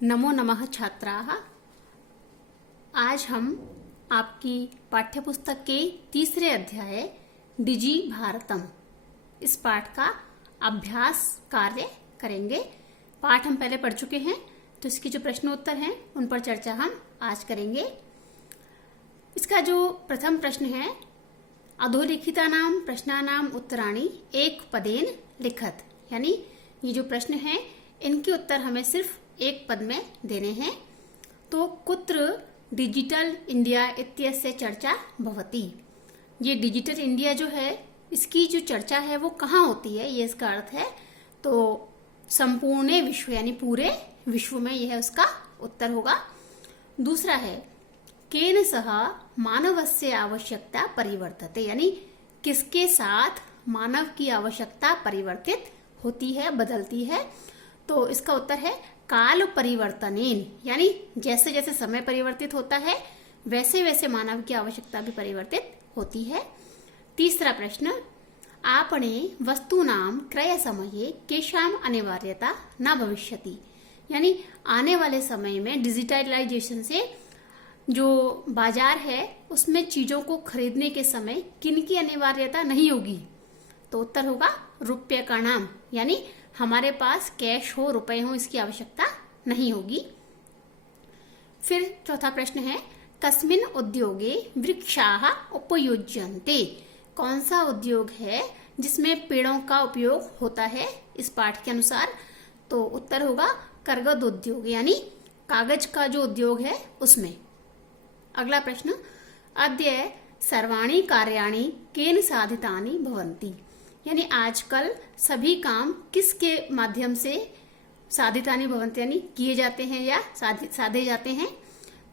नमो नमः छात्राः। आज हम आपकी पाठ्यपुस्तक के तीसरे अध्याय डिजी भारतम इस पाठ का अभ्यास कार्य करेंगे। पाठ हम पहले पढ़ चुके हैं, तो इसके जो प्रश्नोत्तर हैं उन पर चर्चा हम आज करेंगे। इसका जो प्रथम प्रश्न है, अधोलिखितानां प्रश्नानां उत्तराणि एक पदेन लिखत, यानी ये जो प्रश्न है इनके उत्तर हमें सिर्फ एक पद में देने हैं। तो कुत्र डिजिटल इंडिया इत्यस्य चर्चा भवति। ये डिजिटल इंडिया जो है इसकी जो चर्चा है वो कहाँ होती है, ये इसका अर्थ है। तो संपूर्ण विश्व यानी पूरे विश्व में यह उसका उत्तर होगा। दूसरा है, केन सह मानवस्य आवश्यकता परिवर्तते, यानी किसके साथ मानव की आवश्यकता परिवर्तित होती है, बदलती है। तो इसका उत्तर है काल परिवर्तनेन, यानी जैसे जैसे समय परिवर्तित होता है वैसे वैसे मानव की आवश्यकता भी परिवर्तित होती है। तीसरा प्रश्न, आपणे वस्तूनां क्रय समये केषाम् अनिवार्यता न भविष्यति, यानी आने वाले समय में डिजिटलाइजेशन से जो बाजार है उसमें चीजों को खरीदने के समय किन की अनिवार्यता नहीं होगी। तो उत्तर होगा रुपये का नाम, यानी हमारे पास कैश हो, रुपए हो, इसकी आवश्यकता नहीं होगी। फिर चौथा प्रश्न है, कस्मिन् उद्योगे वृक्षाः उपयुज्यन्ते, कौन सा उद्योग है जिसमें पेड़ों का उपयोग होता है इस पाठ के अनुसार। तो उत्तर होगा करगद उद्योग, यानी कागज का जो उद्योग है उसमें। अगला प्रश्न, अद्य सर्वाणि कार्याणि केन साधितानि भवन्ति, यानी आजकल सभी काम किसके माध्यम से साधितानि भवन्ति, यानी किए जाते हैं या साधे जाते हैं।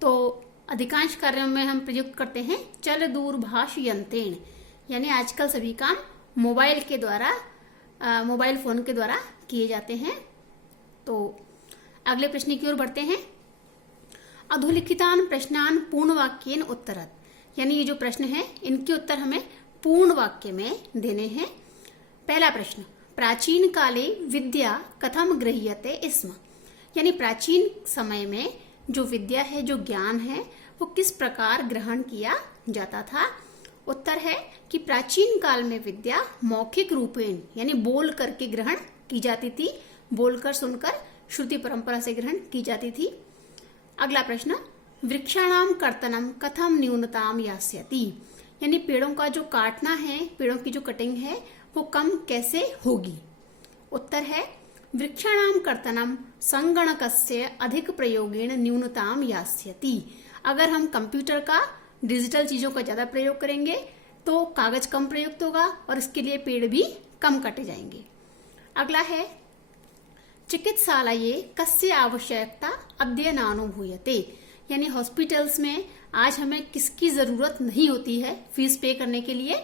तो अधिकांश कार्यों में हम प्रयुक्त करते हैं चल दूरभाष यंत्रेण, यानी आजकल सभी काम मोबाइल के द्वारा, मोबाइल फोन के द्वारा किए जाते हैं। तो अगले प्रश्न की ओर बढ़ते हैं। अधोलिखितान प्रश्नान पूर्ण वाक्येन उत्तरत, यानी ये जो प्रश्न है इनके उत्तर हमें पूर्ण वाक्य में देने हैं। पहला प्रश्न, प्राचीन काले विद्या कथम गृह्यते स्म, यानी प्राचीन समय में जो विद्या है, जो ज्ञान है, वो किस प्रकार ग्रहण किया जाता था। उत्तर है कि प्राचीन काल में विद्या मौखिक रूपेण, यानी बोल करके ग्रहण की जाती थी, बोलकर सुनकर श्रुति परंपरा से ग्रहण की जाती थी। अगला प्रश्न, वृक्षाणाम कर्तनम कथम न्यूनताम यास्यति, यानी पेड़ों का जो काटना है, पेड़ों की जो कटिंग है वो कम कैसे होगी। उत्तर है वृक्षाणाम कर्तनम संगणकस्य अधिक प्रयोगेण न्यूनताम यास्यति, अगर हम कंप्यूटर का, डिजिटल चीजों का ज्यादा प्रयोग करेंगे तो कागज कम प्रयुक्त होगा और इसके लिए पेड़ भी कम कटे जाएंगे। अगला है, चिकित्सालये कस्य आवश्यकता अद्यनानुभूयते, यानी हॉस्पिटल्स में आज हमें किसकी जरूरत नहीं होती है फीस पे करने के लिए।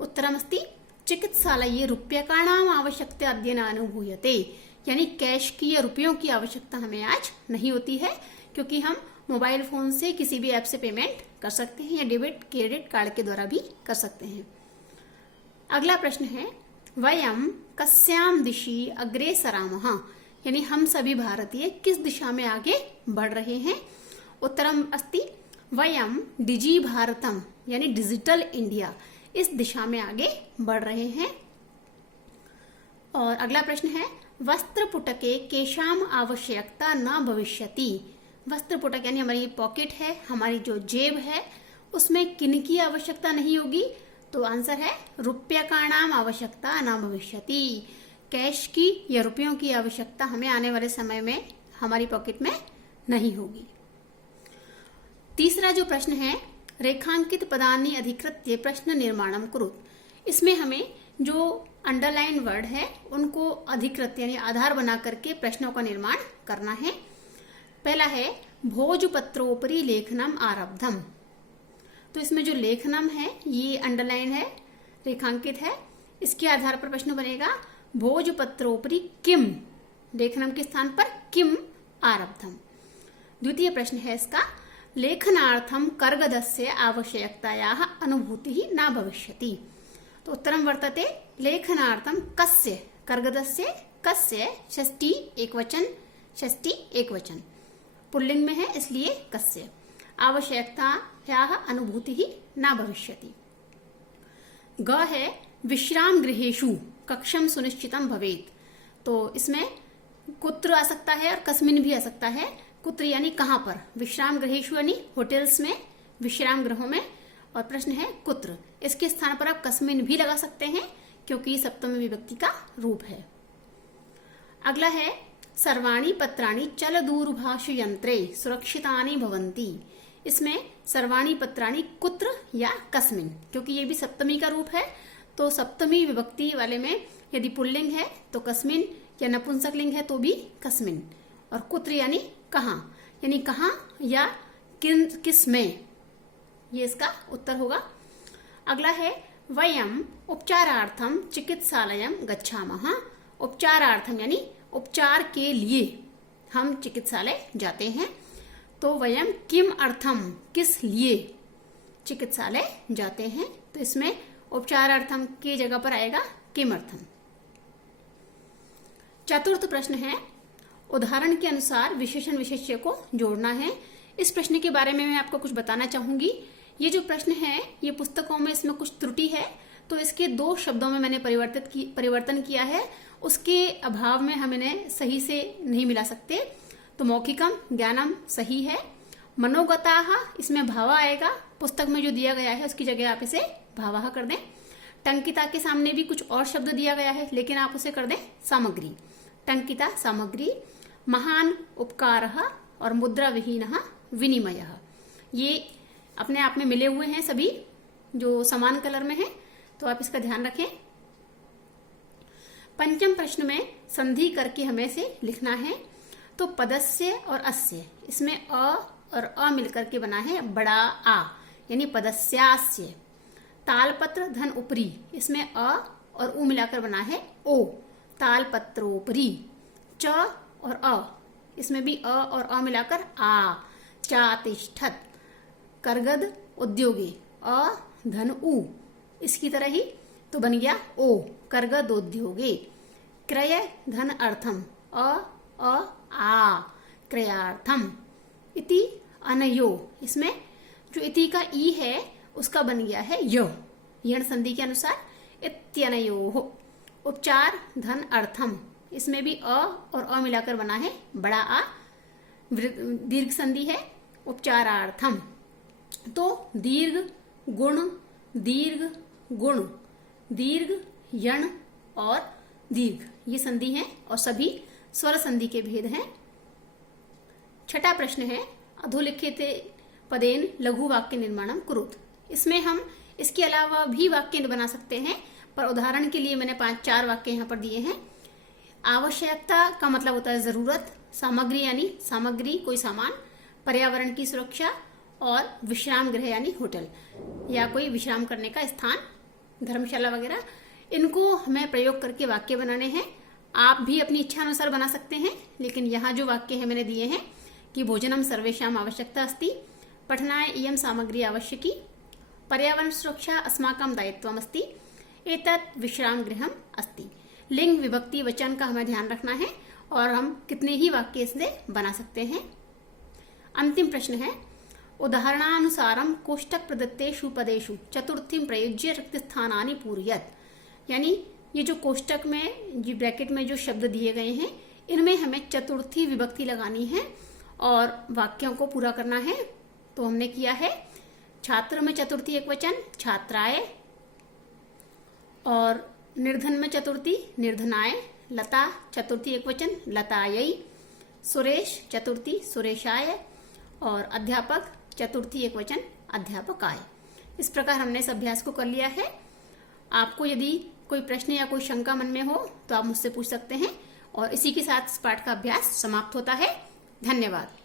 उत्तरमस्ति चिकित्सालये रूप्यकाणाम आवश्यकता अद्यनानुभूयते, यानी कैश की या रुपयों की आवश्यकता हमें आज नहीं होती है, क्योंकि हम मोबाइल फोन से किसी भी ऐप से पेमेंट कर सकते हैं या डेबिट क्रेडिट कार्ड के द्वारा भी कर सकते हैं। अगला प्रश्न है, वयम कस्याम दिशि अग्रे सरामः, यानी हम सभी भारतीय किस दिशा में आगे बढ़ रहे हैं। उत्तरम अस्ति वयम डिजी भारतम, यानी डिजिटल इंडिया, इस दिशा में आगे बढ़ रहे हैं। और अगला प्रश्न है, वस्त्र पुटके केशाम आवश्यकता न भविष्यति, वस्त्र पुटक यानी हमारी पॉकेट है, हमारी जो जेब है, उसमें किन की आवश्यकता नहीं होगी। तो आंसर है रुपयकाणाम आवश्यकता न भविष्यति, कैश की या रुपयों की आवश्यकता हमें आने वाले समय में हमारी पॉकेट में नहीं होगी। तीसरा जो प्रश्न है, रेखांकित पदानि अधिकृत्य प्रश्न निर्माणम कुरुत, इसमें हमें जो अंडरलाइन वर्ड है उनको अधिकृत यानी आधार बना करके प्रश्नों का निर्माण करना है। पहला है, भोजपत्रोपरि लेखनम आरब्धम, तो इसमें जो लेखनम है ये अंडरलाइन है, रेखांकित है, इसके आधार पर प्रश्न बनेगा भोजपत्रोपरि किम, लेखनम के स्थान पर किम आरब्धम। द्वितीय प्रश्न है इसका, लेखनार्थम कर्गदस्य आवश्यकतायाः अनुभूतिः न भविष्यति, तो उत्तरम वर्तते लेखनार्थम कस्य कर्गदस्य, कस्य षष्ठी एकवचन षष्ठी एकवचन, पुल्लिंग में है इसलिए कस्य। आवश्यकतायाः अनुभूतिः न भविष्यति। ग है विश्राम गृहेषु कक्षम सुनिश्चितम भवेत्। तो इसमें कुत्र आ सकता है और कस्मिन भी आ सकता है। कुत्र यानी कहां पर, विश्राम गृहेषु यानी होटल्स में, विश्राम गृहों में, और प्रश्न है कुत्र। इसके स्थान पर आप कस्मिन भी लगा सकते हैं क्योंकि सप्तमी विभक्ति का रूप है। अगला है सर्वाणि पत्राणि चल दूरभाष यंत्रे सुरक्षितानि भवन्ति। इसमें सर्वाणि पत्राणि कुत्र या कस्मिन, क्योंकि ये भी सप्तमी का रूप है तो सप्तमी विभक्ति वाले में यदि पुल्लिंग है तो कस्मिन या नपुंसक लिंग है तो भी कस्मिन, और कुत्र यानी कहाँ या किस में, ये इसका उत्तर होगा। अगला है वयम उपचारार्थम चिकित्सालयम गच्छामः। उपचारार्थम यानी उपचार के लिए हम चिकित्सालय जाते हैं। तो वयम किम अर्थम, किस लिए चिकित्सालय जाते हैं, तो इसमें उपचारार्थम की जगह पर आएगा किमर्थम। चतुर्थ प्रश्न है उदाहरण के अनुसार विशेषण विशेष्य को जोड़ना है। इस प्रश्न के बारे में मैं आपको कुछ बताना चाहूंगी। ये जो प्रश्न है ये पुस्तकों में इसमें कुछ त्रुटि है, तो इसके 2 शब्दों में मैंने परिवर्तन किया है। उसके अभाव में हम इन्हें सही से नहीं मिला सकते। तो मौखिकम ज्ञानम सही है। मनोगताः इसमें भावा आएगा, पुस्तक में जो दिया गया है उसकी जगह आप इसे भावाह कर दें। टंकिता के सामने भी कुछ और शब्द दिया गया है लेकिन आप उसे कर दें सामग्री, टंकिता सामग्री। महान उपकारः और मुद्रा विहीनः विनिमयः, ये अपने आप में मिले हुए हैं सभी, जो समान कलर में है, तो आप इसका ध्यान रखें। पंचम प्रश्न में संधि करके हमें से लिखना है। तो पदस्य और अस्य, इसमें अ और अ मिलकर के बना है बड़ा आ, यानी पदस्यास्य। तालपत्र धन उपरी, इसमें अ और उ मिलाकर बना है ओ, तालपत्रोपरी। च और अ, इसमें भी अ और अ मिलाकर आ, चातिष्ठत। करगद उद्योगे, अ धन उ, इसकी तरह ही तो बन गया ओ, करगद उद्योगे। क्रय धन अर्थम, अ आ, क्रयार्थम। इति अनयो, इसमें जो इति का ई है उसका बन गया है य, यण संधि के अनुसार। इत्यनयोः। उपचार धन अर्थम, इसमें भी अ और अ मिलाकर बना है बड़ा आ, दीर्घ संधि है, उपचारार्थम। तो दीर्घ गुण, दीर्घ गुण, दीर्घ यण और दीर्घ, ये संधि है और सभी स्वर संधि के भेद हैं। छठा प्रश्न है अधोलिखित पदेन लघु वाक्य निर्माणम कुरुत। इसमें हम इसके अलावा भी वाक्य बना सकते हैं, पर उदाहरण के लिए मैंने 5-4 वाक्य यहाँ पर दिए हैं। आवश्यकता का मतलब होता है जरूरत, सामग्री यानी सामग्री कोई सामान, पर्यावरण की सुरक्षा, और विश्राम गृह यानी होटल या कोई विश्राम करने का स्थान, धर्मशाला वगैरह। इनको हमें प्रयोग करके वाक्य बनाने हैं। आप भी अपनी इच्छा अनुसार बना सकते हैं, लेकिन यहाँ जो वाक्य है मैंने दिए हैं कि भोजनम सर्वेषाम आवश्यकता अस्ति, पठनाय इयं सामग्री आवश्यकी, पर्यावरण सुरक्षा अस्माकं दायित्वम् अस्ति, एतत् विश्राम गृहम् अस्ति। लिंग विभक्ति वचन का हमें ध्यान रखना है और हम कितने ही वाक्य इससे बना सकते हैं। अंतिम प्रश्न है उदाहरणानुसारम कोष्टक प्रदत्तेषु पदेषु चतुर्थीं प्रयुज्य रिक्त स्थानानि पूरयत। यानी ये जो कोष्टक में जी ब्रैकेट में जो शब्द दिए गए हैं इनमें हमें चतुर्थी विभक्ति लगानी है और वाक्यों को पूरा करना है। तो हमने किया है छात्र में चतुर्थी एकवचन छात्राय, और निर्धन में चतुर्थी निर्धनाय, लता चतुर्थी एकवचन लतायै, सुरेश चतुर्थी सुरेशाय, और अध्यापक चतुर्थी एकवचन अध्यापकाय। इस प्रकार हमने इस अभ्यास को कर लिया है। आपको यदि कोई प्रश्न या कोई शंका मन में हो तो आप मुझसे पूछ सकते हैं, और इसी के साथ इस पाठ का अभ्यास समाप्त होता है। धन्यवाद।